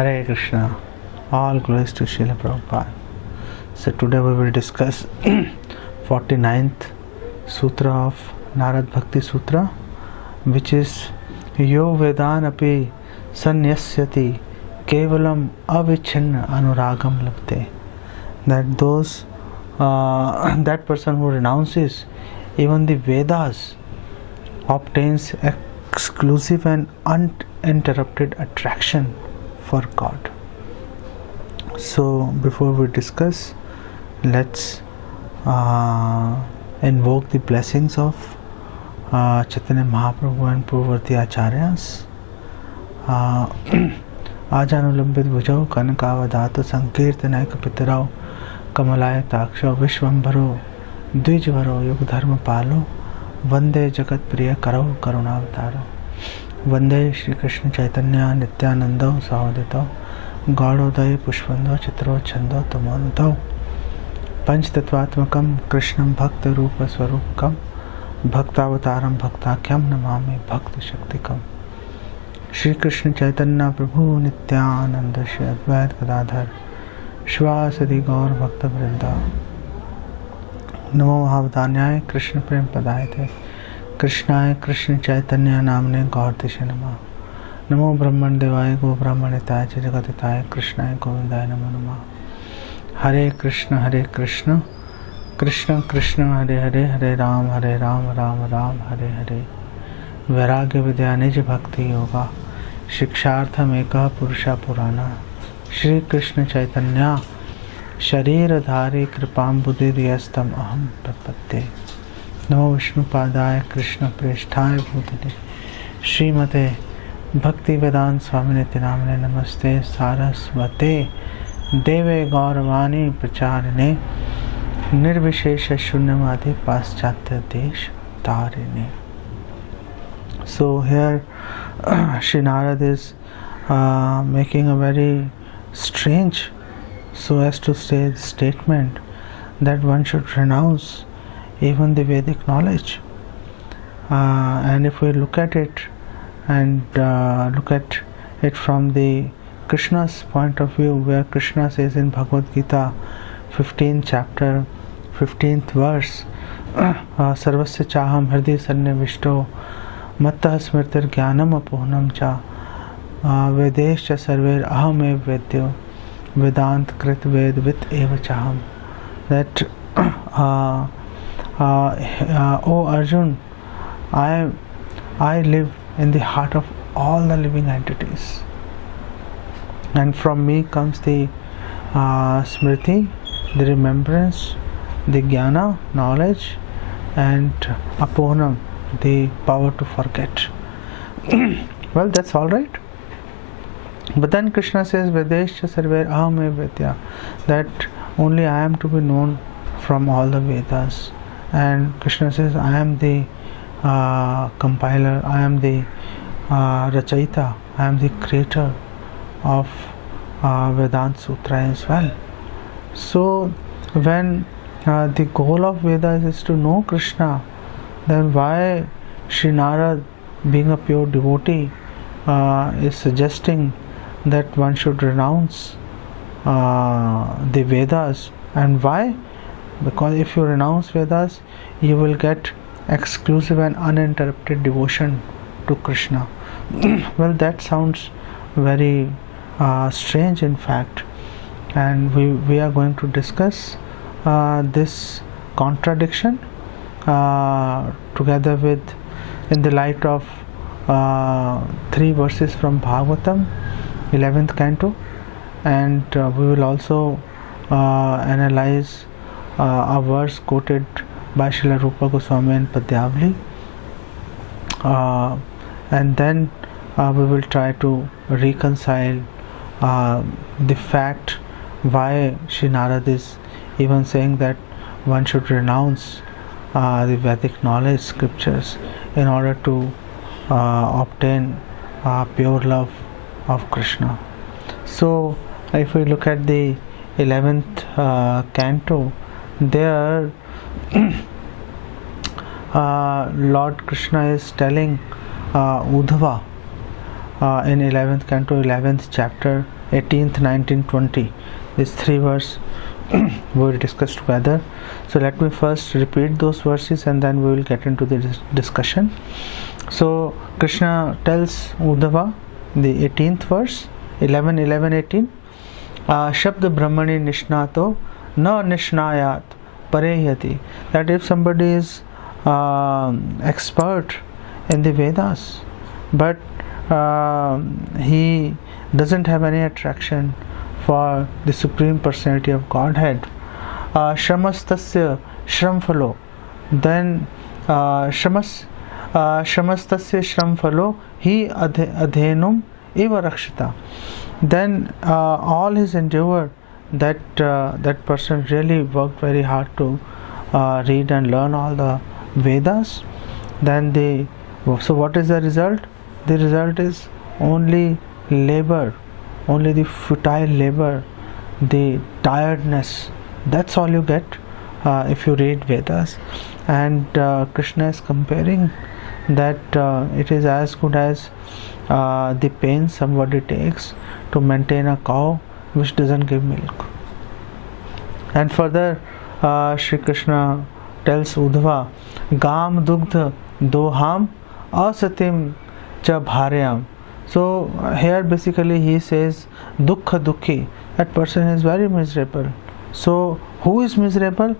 Hare Krishna, all glories to Srila Prabhupada. So today we will discuss 49th Sutra of Narad Bhakti Sutra, which is Yo Vedan api sanyasyati kevalam avichinna anuragam labte. That person who renounces even the Vedas obtains exclusive and uninterrupted attraction for God. So before we discuss, let's invoke the blessings of Chaitanya Mahaprabhu and Purvarti Acharyas. Ajanulambit bhujau kanakavadato sankirtanayaka pitarau kamalaya taksho vishvambharo द्विजवरो युग धर्म पालो वंदे जगत प्रिय करो करुणावतारो वंदे श्री कृष्ण चैतन्य नित्यानंदो सहोदितो गौड़ोदय पुष्पंदो चित्रो छंदो तमोन्तो पंचतत्वात्मकं कृष्णं भक्त रूप स्वरूपकं भक्तावतारं भक्ताख्यं नमामि भक्त शक्तिकं श्री कृष्ण चैतन्य प्रभु नित्यानंद श्री अद्वैत गदाधर श्वासदि गौर भक्त वृंदा नमो महावदान्याय कृष्ण प्रेम पदाय थे कृष्णाय कृष्ण चैतन्य नामने गौर दिशे नमः नमो ब्रह्मण देवाय गो ब्राह्मणिताय च जगतिताय कृष्णाय गोविंदाय नमो नमः हरे कृष्ण कृष्ण कृष्ण हरे हरे हरे राम राम राम हरे हरे वैराग्य विद्या निज भक्ति योगा शिक्षार्थम एकः पुरुषः पुराणः श्री कृष्ण चैतन्य शरीरधारी कृपाम्बुदिर्यस्तम अहम प्रपत्ते नमो विष्णुपादाय कृष्ण प्रेष्ठाय भूतले श्रीमते भक्ति वेदांत स्वामिनिति नामने नमस्ते सारस्वते देवे गौरवाणी प्रचारिणे निर्विशेष शून्यवादी पाश्चात्य देश तारिणे. So here Shri Narad is making a very strange so as to say the statement that one should renounce even the Vedic knowledge. And if we look at it and look at it from the Krishna's point of view, where Krishna says in Bhagavad Gita 15th chapter 15th verse sarvasya chaham hriday sannivishto mattah smritir jnanam apohanam cha vedescha sarver ahamev vedyo Vedant Krit Vedvit Eva Chaham. That O Arjun, I live in the heart of all the living entities, and from me comes the smriti, the remembrance, the jnana, knowledge, and apohanam, the power to forget. Well, that's all right. But then Krishna says, Vedescha sarver ahame vedya, that only I am to be known from all the Vedas. And Krishna says, I am the compiler, I am the Rachayita, I am the creator of Vedanta Sutra as well. So, when the goal of Vedas is to know Krishna, then why Shri Narad, being a pure devotee, is suggesting that one should renounce the Vedas. And why? Because if you renounce Vedas, you will get exclusive and uninterrupted devotion to Krishna. Well, that sounds very strange in fact, and we are going to discuss this contradiction together with, in the light of 3 verses from Bhagavatam 11th canto, and we will also analyze a verse quoted by Srila Rupa Goswami in Padyavali, and then we will try to reconcile the fact why Shri Narad is even saying that one should renounce the Vedic knowledge, scriptures, in order to obtain pure love of Krishna. So if we look at the 11th canto, there Lord Krishna is telling Uddhava in 11th canto, 11th chapter, 18th, 19th, 20. These 3 verses we will discuss together. So let me first repeat those verses and then we will get into the discussion. So Krishna tells Uddhava, the 18th verse, 11:18, Shabda Brahmani Nishnato Na Nishnayat Pareyati, that if somebody is expert in the Vedas but he doesn't have any attraction for the Supreme Personality of Godhead, Shramastasya Shramfalo, then Shramastasya Shramfalo Hi Adhenum Eva Rakshita, then all his endeavor, that person really worked very hard to read and learn all the Vedas, then so what is the result? The result is only labor, only the futile labor, the tiredness. That's all you get if you read Vedas. And Krishna is comparing that it is as good as the pain somebody takes to maintain a cow which doesn't give milk. And further, Shri Krishna tells Uddhava, Gam Dugdha Doham Asatim Cha Bharyam. So here basically he says Dukkha Dukhi, that person is very miserable. So who is miserable?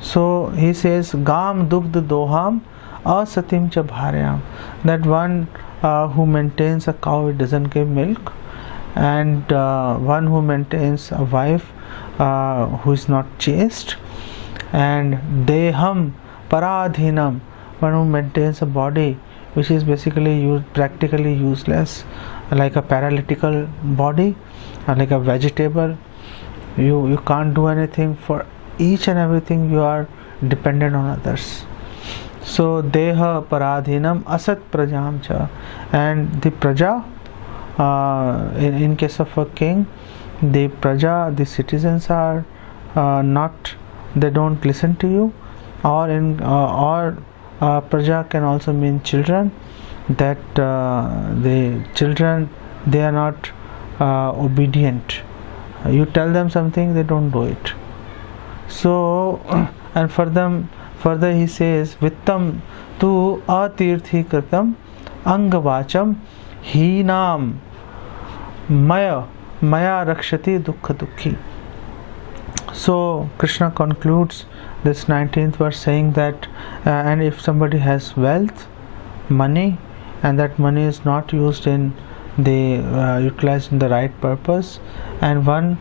So he says Gam Dugdha Doham Asatim Cha Bharyam, that one who maintains a cow, it doesn't give milk, and one who maintains a wife who is not chaste, and Deham Paradhinam, one who maintains a body which is basically practically useless, like a paralytical body, like a vegetable. You can't do anything. For each and everything you are dependent on others. So Deha Paradhinam Asat Prajam Cha, and the Praja, in case of a king, the Praja, the citizens are not, they don't listen to you, or Praja can also mean children, that the children, they are not obedient. You tell them something, they don't do it. So, and further he says, Vittam tu atirthi kritam angavacham hinam maya rakshati dukkha dukhi. So Krishna concludes this 19th verse saying that and if somebody has wealth, money, and that money is not used in the utilized in the right purpose, and one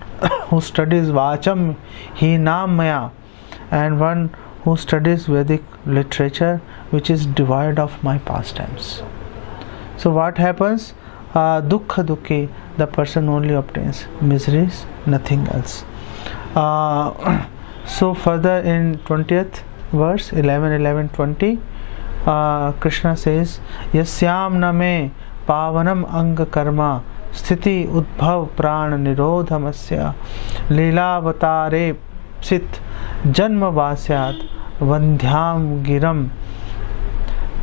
who studies Vacham Hinam Maya, and one who studies Vedic literature which is devoid of my pastimes. So what happens? Dukkha Dukhi, the person only obtains miseries, nothing else. So further in 20th verse, 11:20, Krishna says, Yasyam name pavanam anga karma sthiti udbhav prana nirodhamasya leelavatare sit janma vasyat vandhyam giram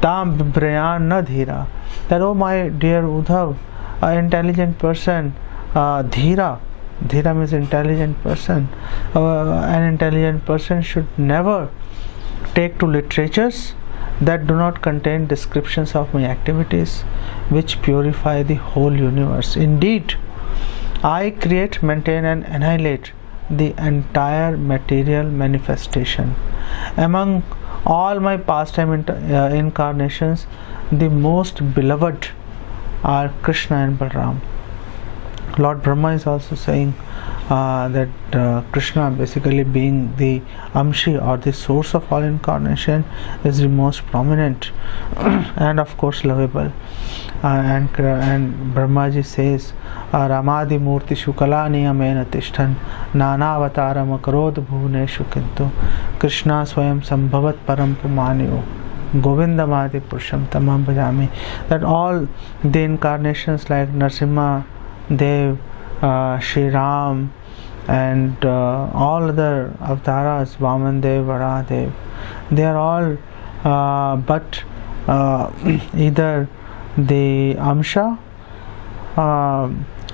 tam vibrayan na dhira. That, oh my dear Uddhav, an intelligent person, dhira means intelligent person, an intelligent person should never take to literatures that do not contain descriptions of my activities which purify the whole universe. Indeed, I create, maintain and annihilate the entire material manifestation. Among all my pastime incarnations, the most beloved are Krishna and Balram. Lord Brahma is also saying that Krishna, basically being the Amshi or the source of all incarnation, is the most prominent and of course lovable. And Brahmaji says, Ramadi Murti Shukala Niyamena Tishtan Nana Avataram Akarod Bhuvaneshu Kintu Krishna Swayam Sambhavat Param Pumanyo Govindamadi Purusham Tamam Bhajami. That all the incarnations like Narasimha Dev, Shri Ram, and all other avatars, Vaman Dev, Vara Dev, they are all but either the Amsha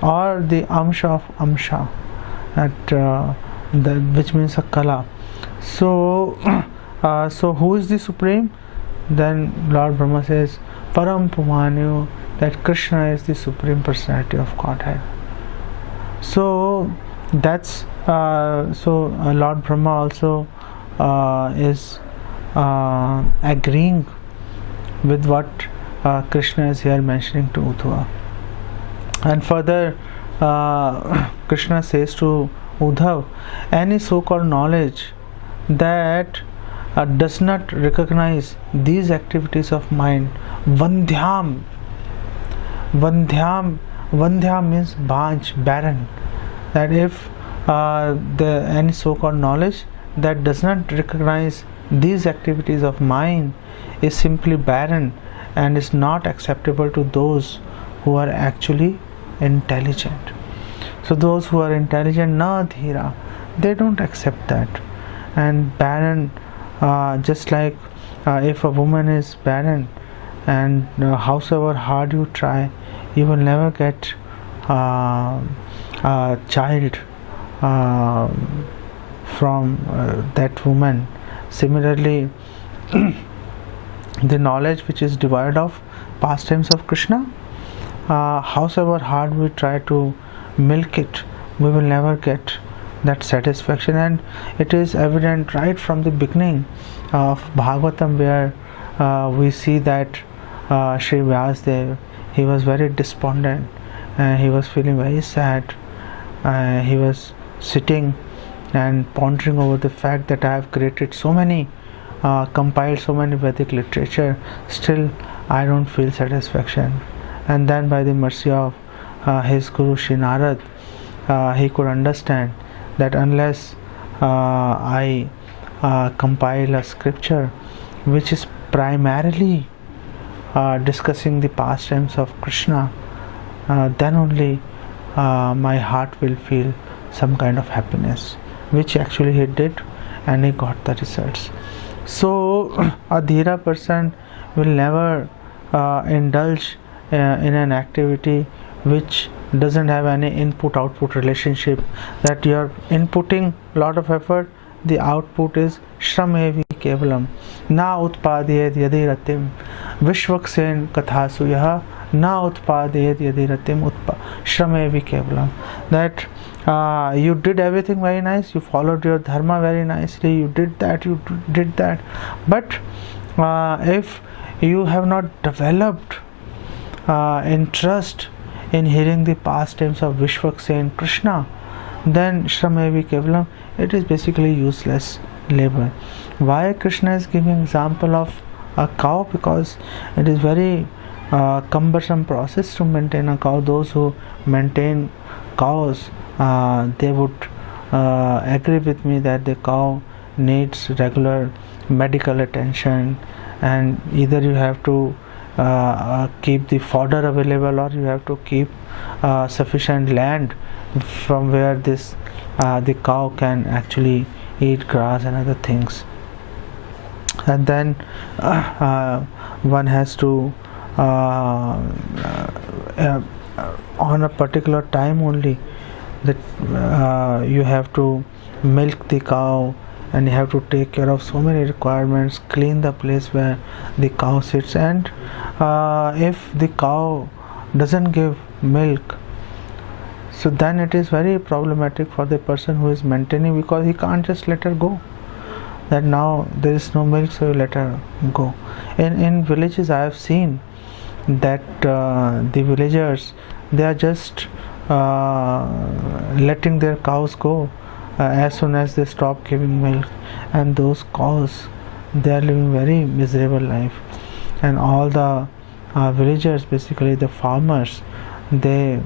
or the amsha of amsha, which means a kala. So, so who is the supreme? Then Lord Brahma says, Param Pumanyu, that Krishna is the supreme personality of Godhead. So that's Lord Brahma also is agreeing with what Krishna is here mentioning to Uddhava. And further, Krishna says to Uddhav, any so-called knowledge that does not recognize these activities of mind, Vandhyam means Bhanj, barren. That if any so-called knowledge that does not recognize these activities of mind is simply barren and is not acceptable to those who are actually intelligent. So those who are intelligent, na dhira, they don't accept that. And barren, just like if a woman is barren, and howsoever hard you try, you will never get a child from that woman. Similarly, the knowledge which is devoid of pastimes of Krishna, howsoever hard we try to milk it, we will never get that satisfaction. And it is evident right from the beginning of Bhagavatam, where we see that Sri Vyasadeva, he was very despondent, he was feeling very sad, he was sitting and pondering over the fact that I have created so many, compiled so many Vedic literature, still I don't feel satisfaction. And then by the mercy of his Guru Sri Narad, he could understand that unless I compile a scripture which is primarily discussing the pastimes of Krishna, then only my heart will feel some kind of happiness, which actually he did, and he got the results. So a dhira person will never indulge in an activity which doesn't have any input-output relationship, that you are inputting a lot of effort, the output is shramevi kevalam na utpadayet yadi ratim vishwaksen kathasu yaha na utpadayet yadi ratim shramevi kevalam. That you did everything very nice, you followed your dharma very nicely, you did that, but if you have not developed interest in hearing the pastimes of Vishwaksen Krishna, then Shramevi Kevalam, it is basically useless labor. Why Krishna is giving example of a cow? Because it is very cumbersome process to maintain a cow. Those who maintain cows, they would agree with me that the cow needs regular medical attention, and either you have to keep the fodder available, or you have to keep sufficient land from where the cow can actually eat grass and other things. And then one has to on a particular time only, that you have to milk the cow, and you have to take care of so many requirements, clean the place where the cow sits. And if the cow doesn't give milk, so then it is very problematic for the person who is maintaining, because he can't just let her go, that now there is no milk, so you let her go. In villages I have seen that the villagers, they are just letting their cows go as soon as they stop giving milk, and those cows, they are living very miserable life. And all the villagers, basically the farmers, they,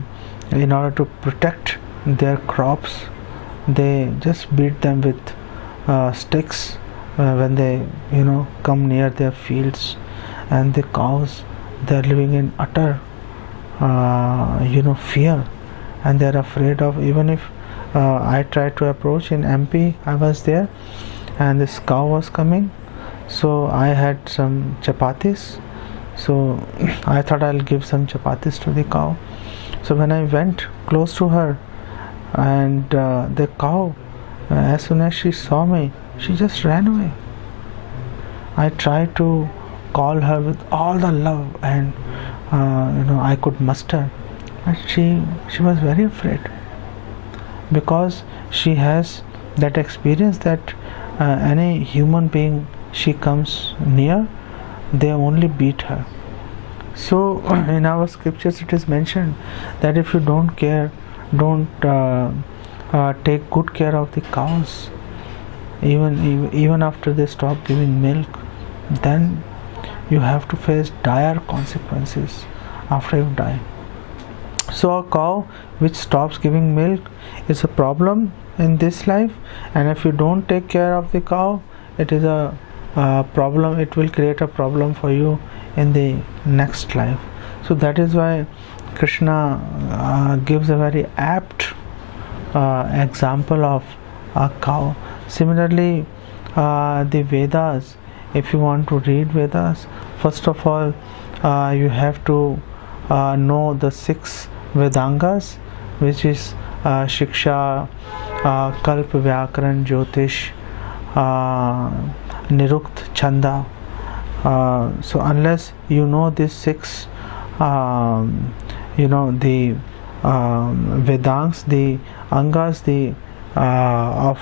in order to protect their crops, they just beat them with sticks when they come near their fields. And the cows, they are living in utter fear, and they are afraid of, even if I tried to approach in MP, I was there and this cow was coming, so I had some chapatis, so I thought I'll give some chapatis to the cow. So when I went close to her, and the cow, as soon as she saw me, she just ran away. I tried to call her with all the love and I could muster, but she was very afraid, because she has that experience that any human being she comes near, they only beat her. So in our scriptures it is mentioned that if you don't take good care of the cows, even after they stop giving milk, then you have to face dire consequences after you die. So a cow which stops giving milk is a problem in this life, and if you don't take care of the cow, it is a problem. It will create a problem for you in the next life. So that is why Krishna gives a very apt example of a cow. Similarly, the Vedas, if you want to read Vedas, first of all you have to know the 6 Vedangas, which is Shiksha, Kalpa, Vyakaran, Jyotish, Nirukta, Chanda. So unless you know these 6 the Vedants, the Angas, of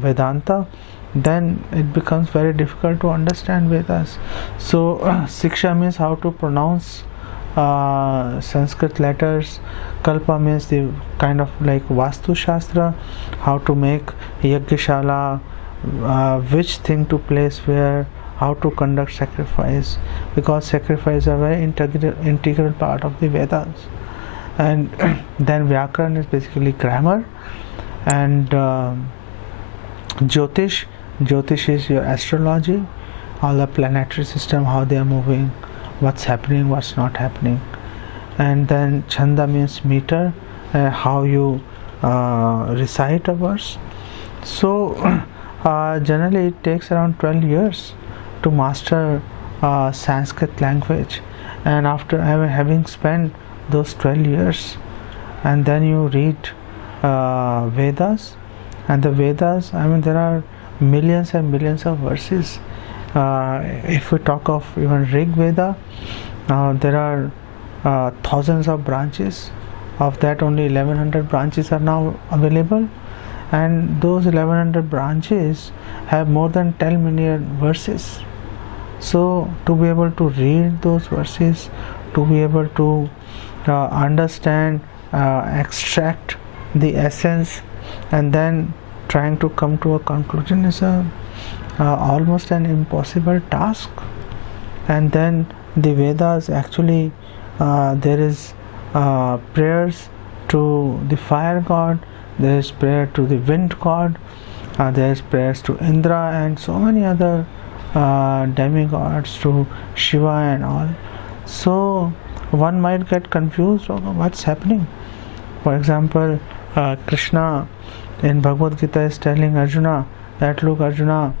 Vedanta, then it becomes very difficult to understand Vedas. So Siksha means how to pronounce Sanskrit letters. Kalpa means the kind of like Vastu Shastra, how to make Yajnashala, which thing to place where, how to conduct sacrifice, because sacrifice is a very integral part of the Vedas. And then Vyakaran is basically grammar, and Jyotish is your astrology, all the planetary system, how they are moving, what's happening, what's not happening. And then Chanda means meter, how you recite a verse. So generally it takes around 12 years to master Sanskrit language, and after having spent those 12 years, and then you read Vedas, and the Vedas, there are millions and millions of verses. If we talk of even Rig Veda, there are thousands of branches. Of that, only 1100 branches are now available, and those 1100 branches have more than 10 million verses. So to be able to read those verses, to be able to understand, extract the essence, and then trying to come to a conclusion is almost an impossible task. And then the Vedas, actually there is prayers to the fire god, there is prayer to the wind god, there is prayers to Indra and so many other demigods, to Shiva and all. So one might get confused over what's happening. For example, Krishna in Bhagavad Gita is telling Arjuna that, look Arjuna,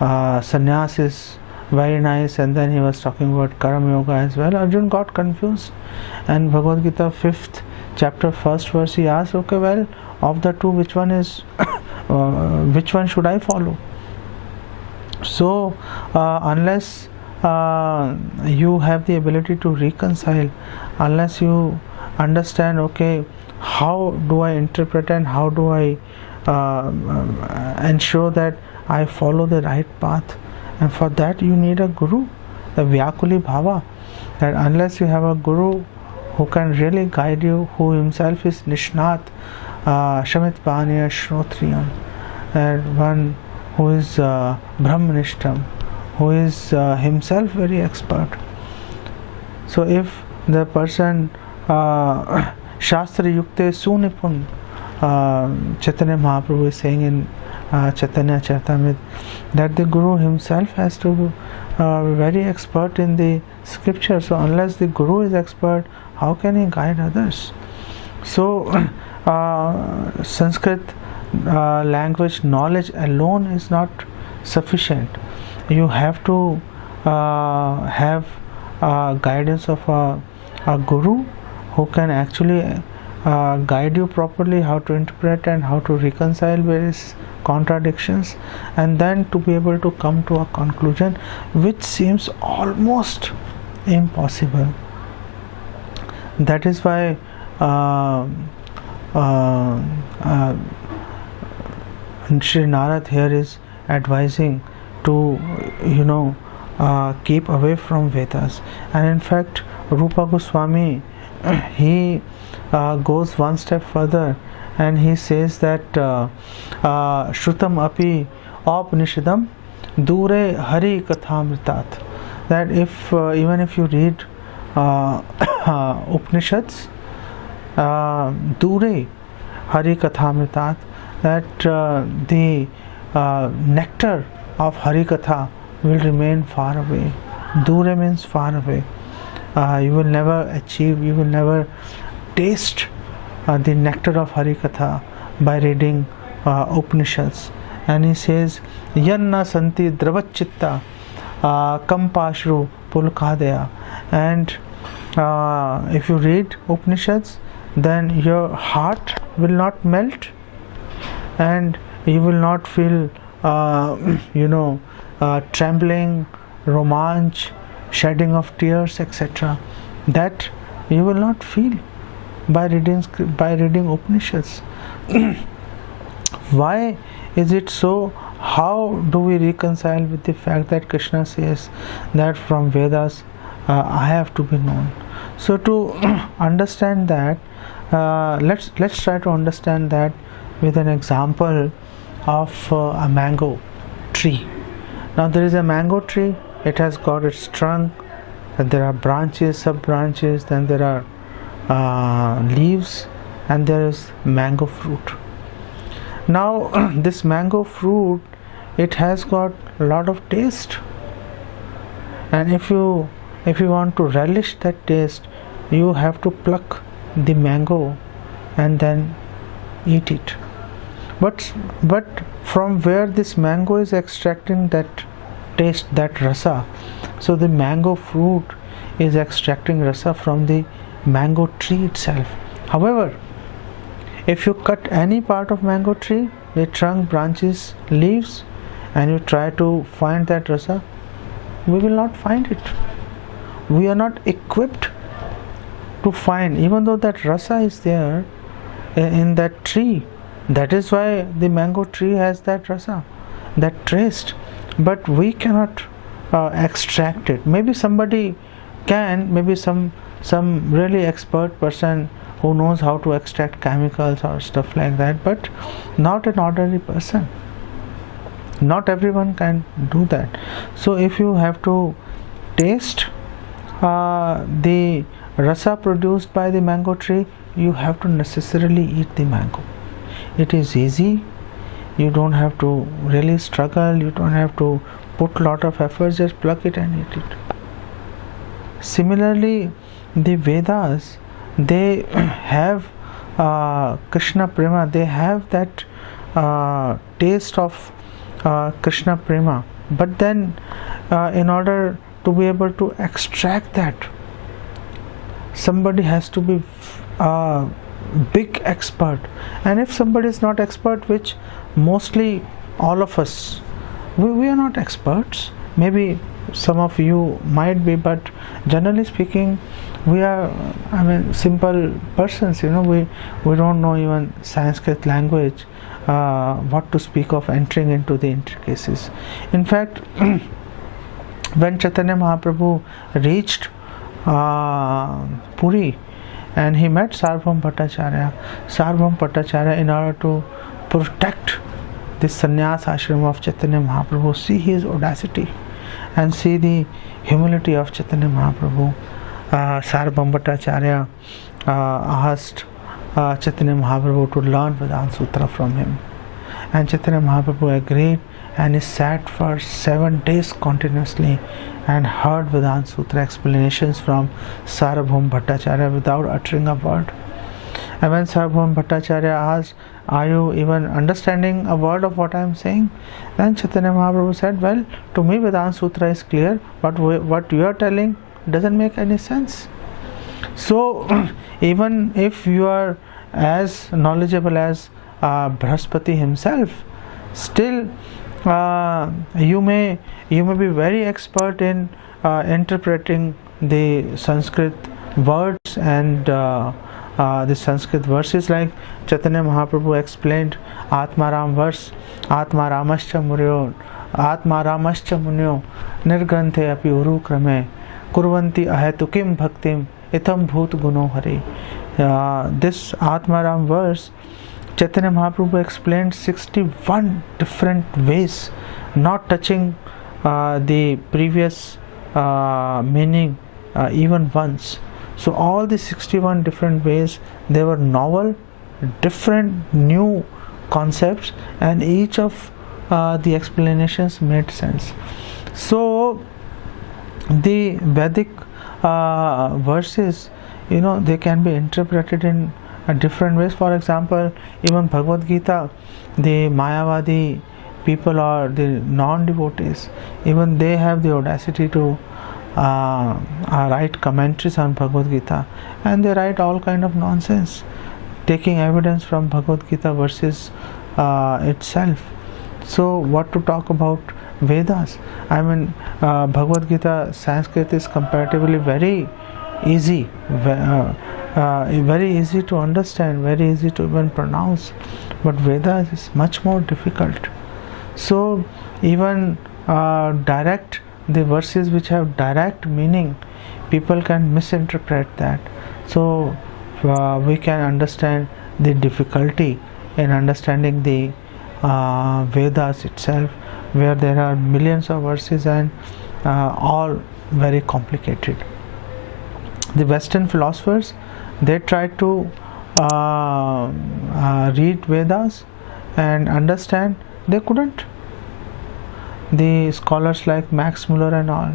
sannyas is very nice, and then he was talking about Karma Yoga as well. Arjuna got confused, and Bhagavad Gita 5th chapter 1st verse, he asked, okay, well, of the two, which one is which one should I follow? So unless you have the ability to reconcile, unless you understand, okay, how do I interpret and how do I ensure that I follow the right path, and for that you need a guru, the Vyakuli Bhava, that unless you have a guru who can really guide you, who himself is Nishnat, Shamit Paniya Shrotriyam, and one who is Brahmanishtam, who is himself very expert. So if the person Shastra Yukte Sunipun, Chaitanya Mahaprabhu is saying in Chaitanya Charitamrita, that the Guru himself has to be very expert in the scripture. So unless the Guru is expert, how can he guide others? So Sanskrit language knowledge alone is not sufficient. You have to have guidance of a guru, who can actually guide you properly how to interpret and how to reconcile various contradictions, and then to be able to come to a conclusion which seems almost impossible. That is why Sri Narad here is advising to keep away from Vedas. And in fact, Rupa Goswami he goes one step further, and he says that Shrutam api Upanishadam dure Hari Kathamritat, that if even if you read Upanishads dure Hari Kathamritat, that the nectar of Hari Katha will remain far away. Dure means far away. You will never achieve, you will never taste the nectar of Hari Katha by reading Upanishads. And he says, Yanna santi dravachitta kampashru pulkadaya. And if you read Upanishads, then your heart will not melt, and you will not feel trembling, romanch, shedding of tears, etc. That you will not feel by reading Upanishads. Why is it so? How do we reconcile with the fact that Krishna says that from Vedas I have to be known? So to understand that, let's try to understand that with an example of a mango tree. Now there is a mango tree. It has got its trunk, and there are branches, sub-branches, then there are leaves, and there is mango fruit. Now this mango fruit, it has got a lot of taste, and if you want to relish that taste, you have to pluck the mango and then eat it. But from where this mango is extracting that taste, that rasa, so the mango fruit is extracting rasa from the mango tree itself. However, if you cut any part of mango tree, the trunk, branches, leaves, and you try to find that rasa, we will not find it. We are not equipped to find, even though that rasa is there in that tree. That is why the mango tree has that rasa, that taste, but we cannot extract it. Maybe somebody can, maybe some really expert person who knows how to extract chemicals or stuff like that, but not an ordinary person. Not everyone can do that. So if you have to taste the rasa produced by the mango tree, you have to necessarily eat the mango. It is easy. You don't have to really struggle. You don't have to put a lot of effort. Just pluck it and eat it. Similarly, the Vedas, they have Krishna Prema. They have that taste of Krishna Prema. But then, in order to be able to extract that, somebody has to be big expert. And if somebody is not expert, which mostly all of us, we are not experts. Maybe some of you might be, but generally speaking, we are, simple persons. We don't know even Sanskrit language, what to speak of entering into the intricacies. In fact, when Chaitanya Mahaprabhu reached Puri, and he met Sarvabhauma Bhattacharya, in order to protect the sannyas ashram of Chaitanya Mahaprabhu. See his audacity and see the humility of Chaitanya Mahaprabhu. Sarvabhauma Bhattacharya asked Chaitanya Mahaprabhu to learn Vedanta Sutra from him, and Chaitanya Mahaprabhu agreed, and he sat for 7 days continuously and heard Vedanta Sutra explanations from Sarvabhauma Bhattacharya without uttering a word. And when Sarvabhauma Bhattacharya asked, "Are you even understanding a word of what I am saying?" Then Chaitanya Mahaprabhu said, "Well, to me Vedanta Sutra is clear, but what you are telling doesn't make any sense." So even if you are as knowledgeable as Brahaspati himself, still you may be very expert in interpreting the Sanskrit words and the Sanskrit verses, like Chaitanya Mahaprabhu explained Atmaram verse, Atmaramascha Munyo Nirgranthe api uru krame kurvanti ahetukim bhaktim itam bhut guno hari. This Atmaram verse, Chaitanya Mahaprabhu explained 61 different ways, not touching the previous meaning even once. So all the 61 different ways, they were novel, different, new concepts, and each of the explanations made sense. So the Vedic verses, they can be interpreted in different ways. For example, even Bhagavad Gita, the Mayavadi people or the non-devotees, even they have the audacity to write commentaries on Bhagavad Gita, and they write all kind of nonsense, taking evidence from Bhagavad Gita verses itself. So what to talk about Vedas? I mean, Bhagavad Gita Sanskrit is comparatively very easy, very easy to understand, very easy to even pronounce, but Vedas is much more difficult. So even the verses which have direct meaning, people can misinterpret that. So we can understand the difficulty in understanding the Vedas itself, where there are millions of verses and all very complicated. The Western philosophers, they try to read Vedas and understand. They couldn't. The scholars like Max Muller and all,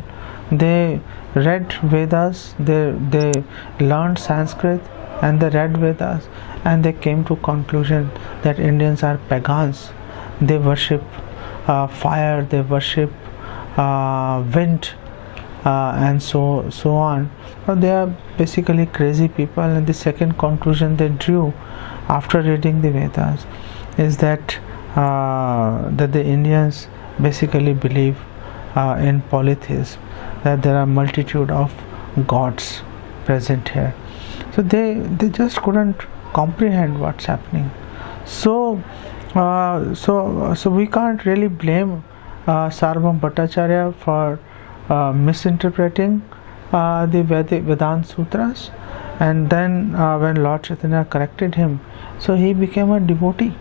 they read Vedas, they learned Sanskrit and they read Vedas, and they came to conclusion that Indians are pagans. They worship fire, they worship wind, and so on. So they are basically crazy people. And the second conclusion they drew after reading the Vedas is that the Indians basically believe in polytheism, that there are multitude of gods present here. So they just couldn't comprehend what's happening. So we can't really blame Sarvabhauma Bhattacharya for misinterpreting the Vedanta Sutras, and then when Lord Chaitanya corrected him, so he became a devotee.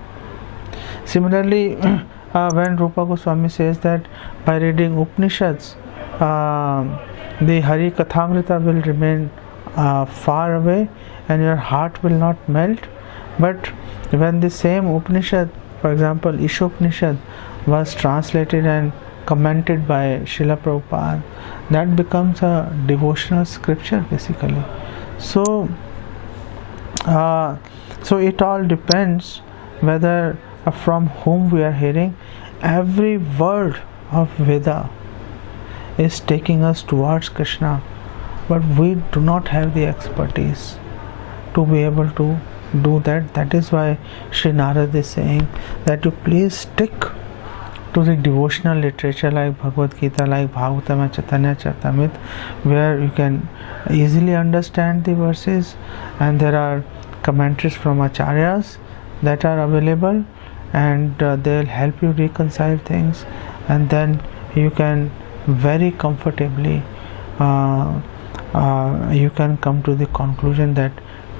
Similarly, when Rupa Goswami says that by reading Upanishads, the Hari Kathamrita will remain far away and your heart will not melt, but when the same Upanishad, for example Ishopanishad, was translated and commented by Srila Prabhupada, that becomes a devotional scripture basically. So it all depends whether from whom we are hearing. Every word of Veda is taking us towards Krishna, but we do not have the expertise to be able to do that. That is why Sri Narad is saying that you please stick to the devotional literature like Bhagavad Gita, like Bhagavatam and Chaitanya Charitamrita, where you can easily understand the verses, and there are commentaries from acharyas that are available, and they'll help you reconcile things, and then you can very comfortably you can come to the conclusion that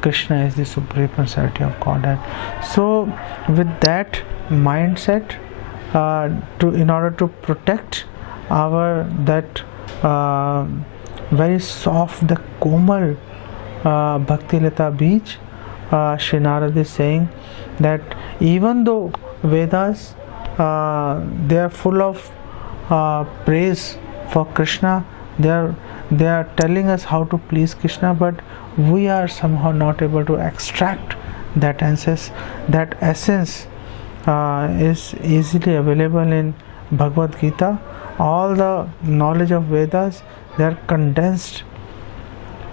Krishna is the supreme personality of Godhead. So with that mindset, in order to protect our that very soft, the komal Bhakti Lata Beach, Sri Narad is saying that even though Vedas they are full of praise for Krishna, they are telling us how to please Krishna, but we are somehow not able to extract that essence. That essence is easily available in Bhagavad Gita. All the knowledge of Vedas, they are condensed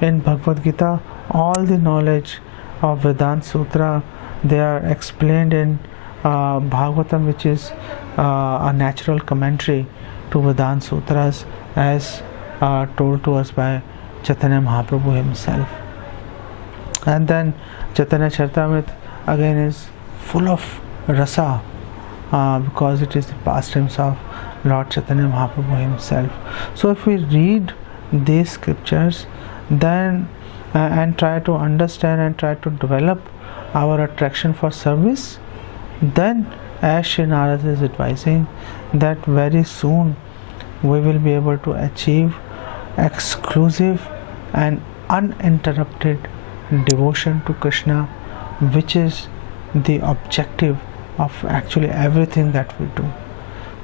in Bhagavad Gita, all the knowledge of Vedanta Sutra, they are explained in Bhagavatam, which is a natural commentary to Vedanta Sutras, as told to us by Chaitanya Mahaprabhu himself. And then Chaitanya Charitamrita again is full of rasa, because it is the pastimes of Lord Chaitanya Mahaprabhu himself. So if we read these scriptures, then and try to understand and try to develop our attraction for service, then as Sri Narada is advising, that very soon we will be able to achieve exclusive and uninterrupted devotion to Krishna, which is the objective of actually everything that we do.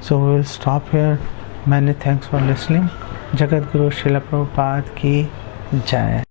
So we will stop here. Many thanks for listening. Jagat Guru Srila Prabhupada ki Jai.